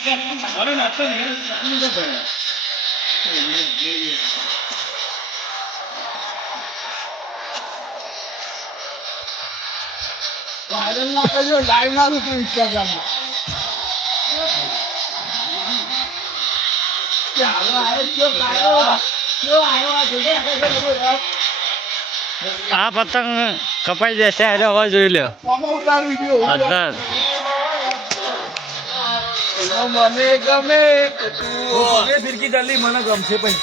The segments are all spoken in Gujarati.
અરે નાસ્તો નહીં તો ભાઈ વાયરલ ના કરજો લાઈવ ના તો ઇન્સ્ટાગ્રામમાં ચાલો આયો કયો આવ્યો આ જોડે આ પતંગ કપાઈ જશે એટલે હવે જોઈ લ્યો ઉતાર વિડિયો અધર મને ગમે ફિરકી જલ્દી મને ગમશે પછી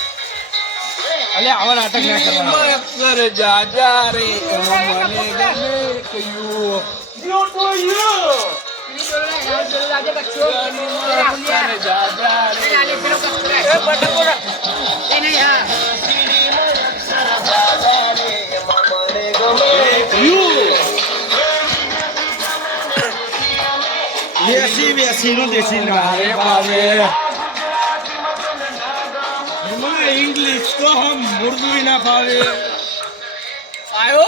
અલે આવા નાટક ના કરવાના અક્ષર જા જા રે મને ગમે કયું યુ ટુ યુ વેસી નો દેશી ના રે બાવે મને ઇંગ્લિશ તો હમ ઉર્દू ही ना पावे आयो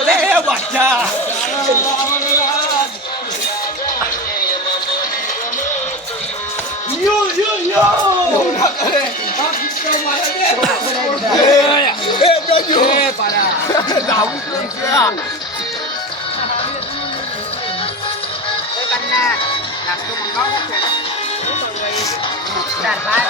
अरे बच्चा यो यो यो अरे आप किसको मारे ए para daun क्या karena langsung mengkau kan, itu dari